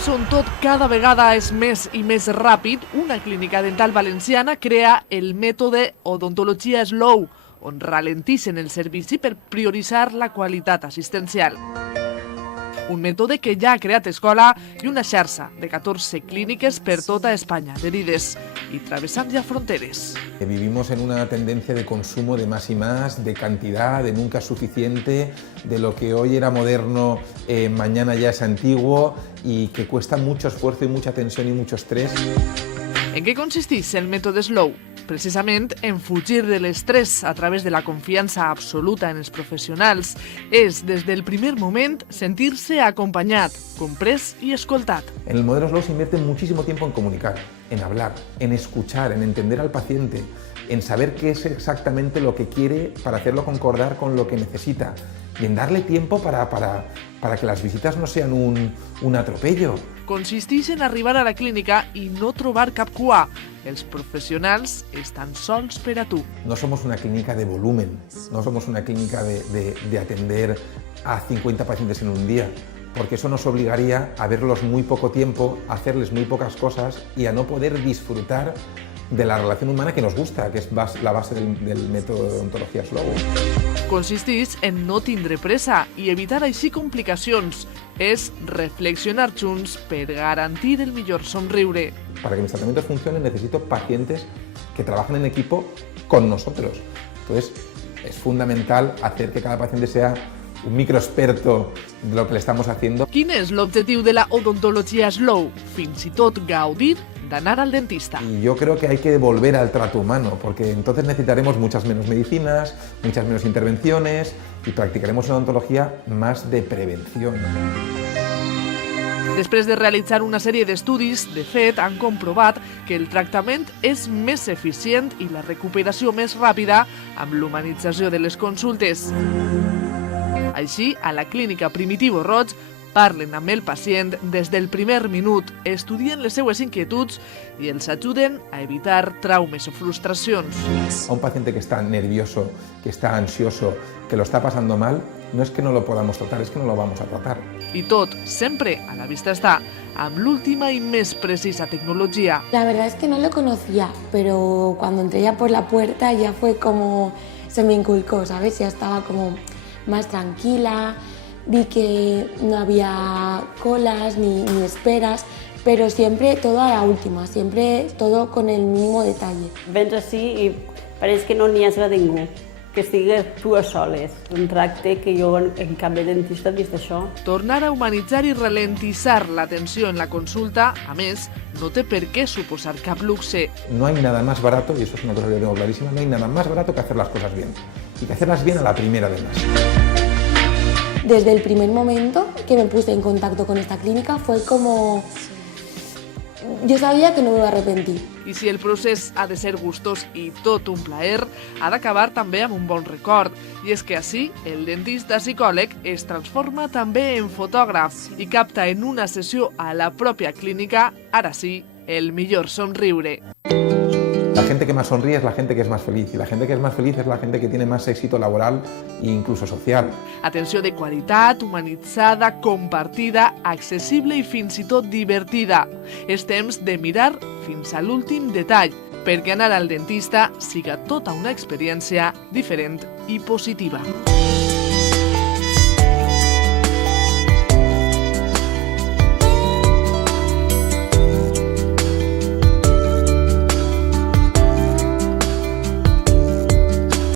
temps on tot cada vegada és més i més ràpid, una clínica dental valenciana crea el mètode odontologia slow, on ralentixen el servici per prioritzar la qualitat assistencial. Un mètode que ja ha creat escola i una xarxa de 14 clíniques per tota Espanya, adherides y travesando ya fronteras. Vivimos en una tendencia de consumo de más y más, de cantidad, de nunca suficiente, de lo que hoy era moderno, mañana ya es antiguo y que cuesta mucho esfuerzo y mucha tensión y mucho estrés. En què consisteix el mètode Slow? Precisament en fugir de l'estrès a través de la confiança absoluta en els professionals. És, des del primer moment, sentir-se acompanyat, comprès i escoltat. En el modelo Slow se invierte muchísimo tiempo en comunicar, en hablar, en escuchar, en entender al paciente, en saber qué es exactamente lo que quiere para hacerlo concordar con lo que necesita y en darle tiempo para que las visitas no sean un atropello. Consisteix en arribar a la clínica i no trobar cap cua. Els professionals estan sols per a tu. No somos una clínica de volumen, no somos una clínica de atender a 50 pacientes en un día, porque eso nos obligaría a verlos muy poco tiempo, a hacerles muy pocas cosas y a no poder disfrutar de la relación humana que nos gusta, que es la base del método de odontología Slow. Consisteix en no tindre pressa i evitar així complicacions. És reflexionar junts per garantir el millor somriure. Para que mis tratamientos funcionen necesito pacientes que trabajen en equipo con nosotros. Entonces es fundamental hacer que cada paciente sea un microexperto de lo que le estamos haciendo. Quin és l'objectiu de la odontologia Slow? Fins i tot gaudir d'anar al dentista. Y yo creo que hay que volver al trato humano, porque entonces necesitaremos muchas menos medicinas, muchas menos intervenciones y practicaremos una odontología más de prevención. Després de realitzar una sèrie d'estudis, de fet, han comprovat que el tractament és més eficient i la recuperació més ràpida amb l'humanització de les consultes. Així, a la clínica Primitivo Roig parlen amb el pacient des del primer minut, estudien les seues inquietuds i els ajuden a evitar traumes o frustracions. A un paciente que está nervioso, que está ansioso, que lo está pasando mal, no es que no lo podamos tratar, es que no lo vamos a tratar. I tot, sempre a la vista està, amb l'última i més precisa tecnologia. La verdad es que no lo conocía, pero cuando entré ya por la puerta ya fue como se me inculcó, ¿sabes? Ya estaba como más tranquila, vi que no había colas ni esperas, pero siempre todo a la última, siempre todo con el mínimo detalle. Vens així i pareix que no n'hi has a ningú, que estigues tu a soles. Un tracte que jo en cap de dentista he vist això. Tornar a humanitzar i ralentitzar l'atenció en la consulta, a més, no té per què suposar cap luxe. No hay nada más barato, y eso es una cosa que yo tengo clarísima, no hay nada más barato que hacer las cosas bien. Y que hacerlas bien a la primera además. Desde el primer momento que me puse en contacto con esta clínica fue como... Yo sabía que no me iba a arrepentir. I si el procés ha de ser gustós i tot un plaer, ha d'acabar també amb un bon record. I és que així, el dentista psicòleg es transforma també en fotògraf i capta en una sessió a la pròpia clínica, ara sí, el millor somriure. La gente que más sonríe es la gente que es más feliz, y la gente que es más feliz es la gente que tiene más éxito laboral e incluso social. Atenció de qualitat, humanitzada, compartida, accessible i fins i tot divertida. És temps de mirar fins a l'últim detall, perquè anar al dentista siga tota una experiència diferent i positiva.